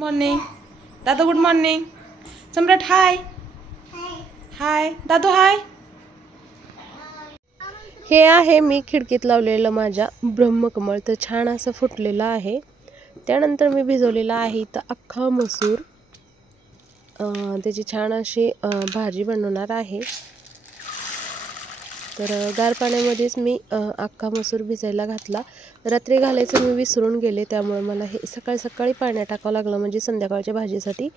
Morning दादू, good morning. सम्राट हाय. हाय दादू हाय. हे आहे मी खिडकीत लावलेलं माझ्या ब्रह्मकमळ, तर छान असं फुटलेलं आहे. त्यानंतर मी भिजवलेला आहे इथं अख्खा मसूर. त्याची छान अशी भाजी बनवणार आहे. तर गार पाण्यामध्येच मी अख्खा मसूर भिजायला घातला. रात्री घालायचं मी विसरून गेले, त्यामुळे मला हे सकाळी पाण्यात टाकावं लागलं, म्हणजे संध्याकाळच्या भाजीसाठी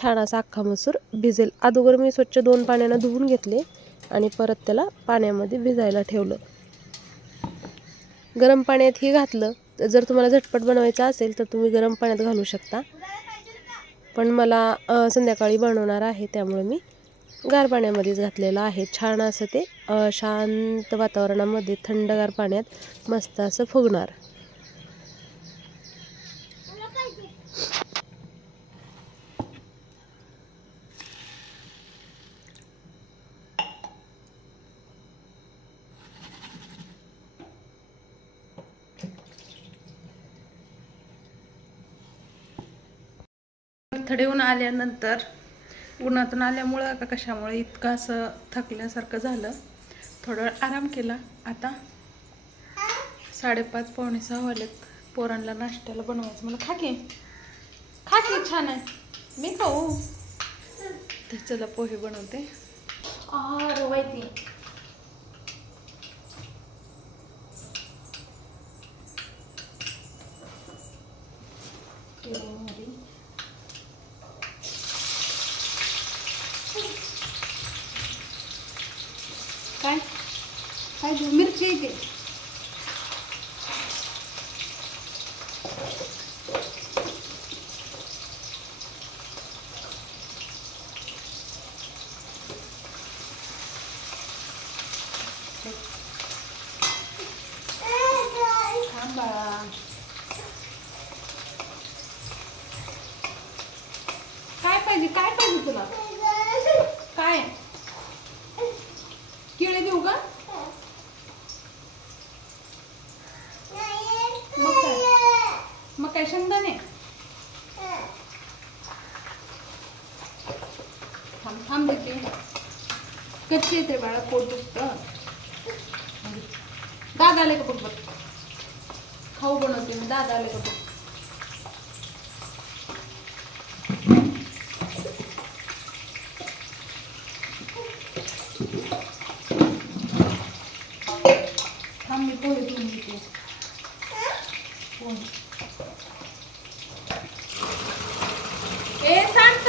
छान असा अख्खा मसूर भिजेल. अगोदर मी स्वच्छ 2 पाण्यानं धुवून घेतले आणि परत त्याला पाण्यामध्ये भिजायला ठेवलं. गरम पाण्यातही घातलं. जर तुम्हाला झटपट बनवायचं असेल तर तुम्ही गरम पाण्यात घालू शकता, पण मला संध्याकाळी बनवणार आहे त्यामुळे मी गार पाण्यामध्येच घातलेलं आहे. छान असं ते शांत वातावरणामध्ये थंडगार पाण्यात मस्त असं फुगणार. थडेहून आल्यानंतर उन्हातून आल्यामुळं का कशामुळे इतकं असं थकल्यासारखं झालं. थोडा वेळ आराम केला. आता 5:30 पावणे 6 वाजलेत. पोरांना नाश्त्याला बनवायचं. मला खा की छान आहे. मी खाऊ. तर चला पोहे बनवते. रवायती काय काय मिरची येते. काय पाहिजे तुला? काय केळे देऊ का? मग काय शेंगदाणे? थांब देते. कच्ची येते बाळा, पोट दुखतं. दादा आले का बघ. खाऊ बनवते मी. दादा आले का बघ. थांब मी पोहे धुवून घेते. ए शांत.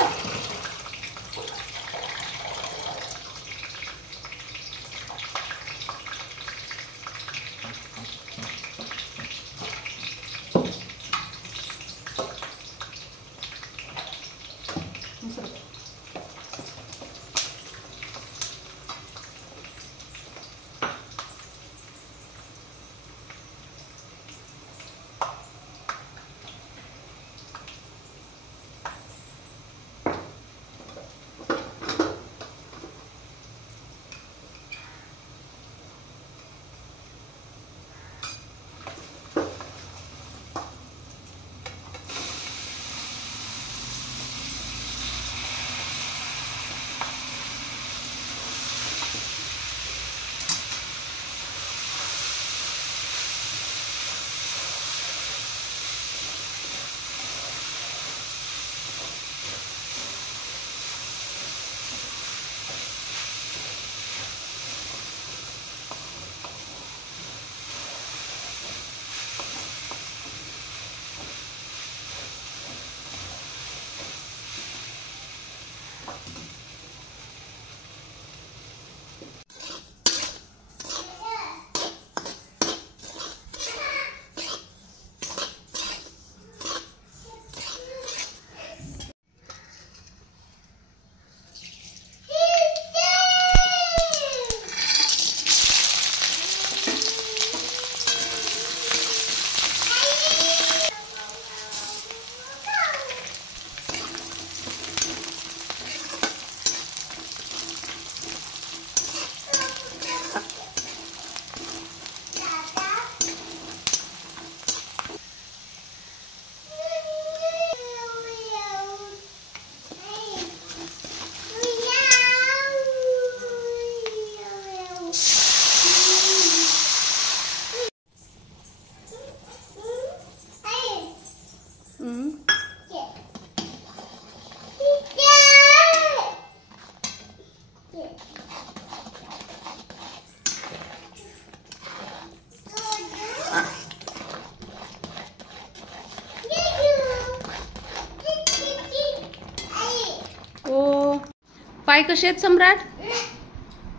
पाय कसे आहेत सम्राट?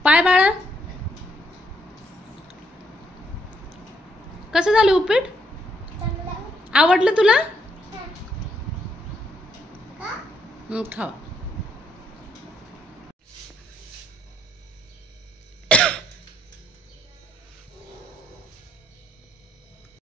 पाय बाळा कसं झालं उपीट? आवडलं तुला? खावा.